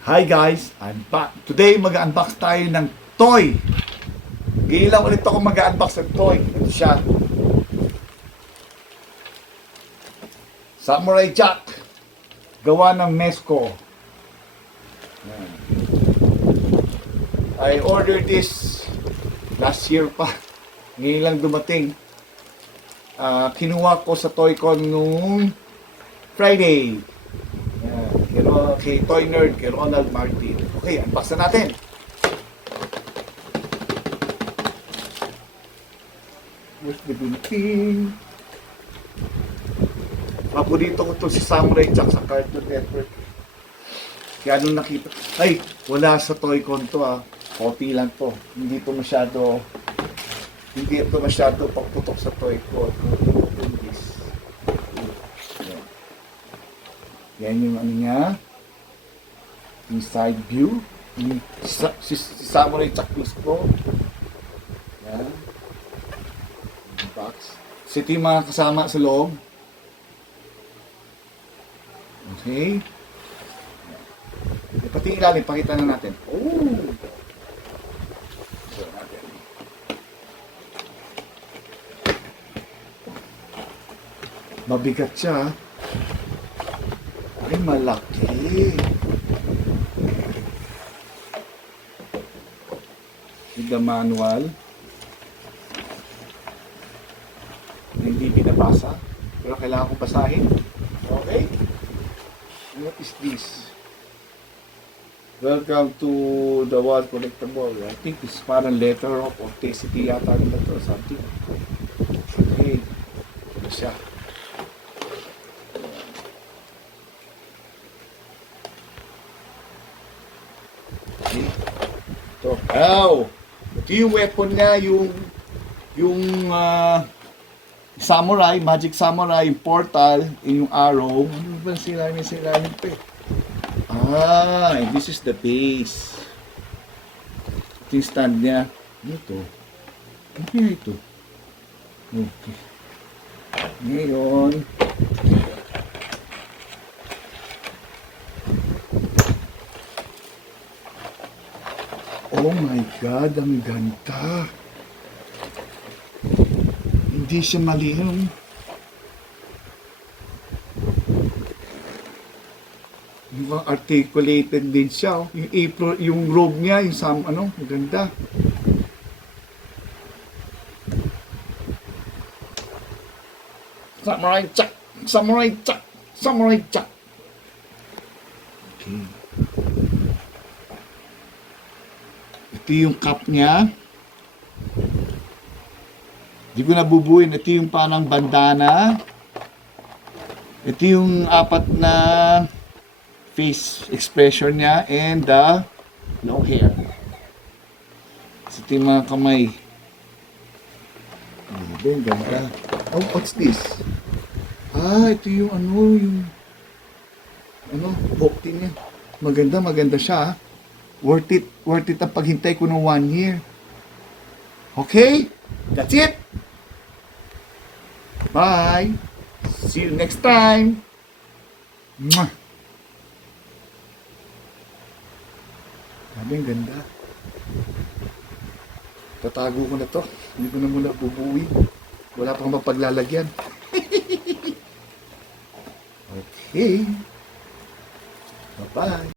Hi guys, I'm back. Today mag-unbox tayo ng toy. Ngayon lang ulit ako mag-unbox ng toy. Ito siya. Samurai Jack. Gawa ng Nesco. I ordered this last year pa. Ngayon lang dumating. Kinuha ko sa Toycon nung Friday. Kay Toy Nerd, kay Ronald Martin. Okay, unbox na natin. Where's the bunting? Paborito ko to si Samurai Jack sa Cartoon Network. Kaya nung nakita, ay, wala sa Toycon to Copy lang to. Hindi ito masyado pagputok sa Toycon. Open this. Yan yung ano niya. Inside view. Si Samurai Jack mismo. Yan. Box. So ito yung mga kasama sa loob. Okay. Pati ilalim, pakita na natin. Oh! So, natin. Mabigat siya. Ay, malaki. With the manual. Hindi binabasa. Pero kailangan ko basahin. Okay? What is this? Welcome to the wall collectible. I think it's parang letter of authenticity yata nila to or something. Okay. Ito siya. Okay. Ito. Ow! Ito yung weapon niya, yung samurai, magic samurai, yung portal, yung arrow. Ano ba sila pa eh? This is the base. Ito yung stand niya. Ano ito? Ano kaya ito? Okay. Ngayon, oh my God, ang ganda. Hindi siya malihim. Yung articulated din siya. Yung apron, yung robe niya, yung maganda. Samurai Jack! Samurai Jack! Samurai Jack! Okay. Ito yung cup niya. Hindi ko nabubuin. Ito yung parang bandana. Ito yung apat na face expression niya and the long hair. Ito yung mga kamay. Ang ganda. Oh, what's this? Ito yung bookti niya. Maganda siya. Worth it ang paghintay ko ng 1 year. Okay? That's it. Bye. See you next time. Mwah. Sabi, ang ganda. Tatago ko na to. Hindi ko na muna bubuwi. Wala pang mapaglalagyan. Okay. Bye-bye.